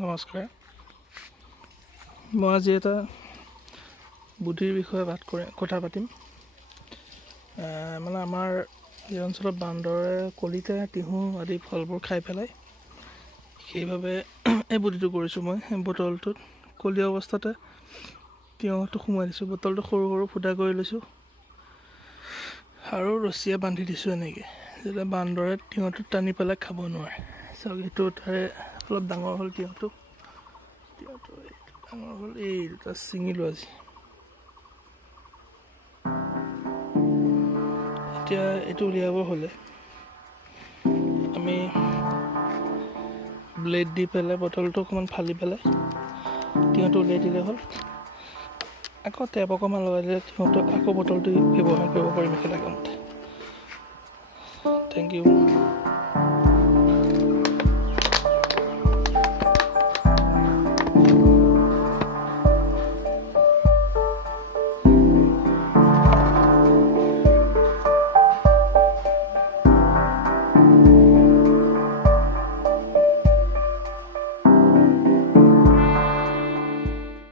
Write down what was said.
নমস্কাৰ। মই আজি এটা বুদ্ধিৰ বিষয়ে কথা পাতিম। মানে আমাৰ এই অঞ্চলত বান্দৰে কলিতা তিহু আদি ফলবোৰ খাই পেলায়। সেইবাবে এই বুদ্ধিটো কৰিছোঁ। মই বটলটোত কলি অৱস্থাতে তিয়হটো সোমাই দিছোঁ। বটলটো সৰু সৰু ফুটা কৰি লৈছোঁ আৰু ৰছীয়ে বান্ধি দিছোঁ এনেকৈ, যাতে বান্দৰে তিয়হটো টানি পেলাই খাব নোৱাৰে। চাওক, এইটো তাৰে অলপ ডাঙৰ হ'ল তিয়হটো ডাঙৰ হ'ল। এই দুটা ছিঙিলোঁ আজি। এতিয়া এইটো উলিয়াব হ'লে আমি ব্লেড দি পেলাই বটলটো অকণমান ফালি পেলাই তিয়হটো উলিয়াই দিলে হ'ল। আকৌ টেপ অকণমান লগাই দিলে তিয়হটো আকৌ বটলটো ব্যৱহাৰ কৰিব পাৰিম একেটা কামতে। Thank U.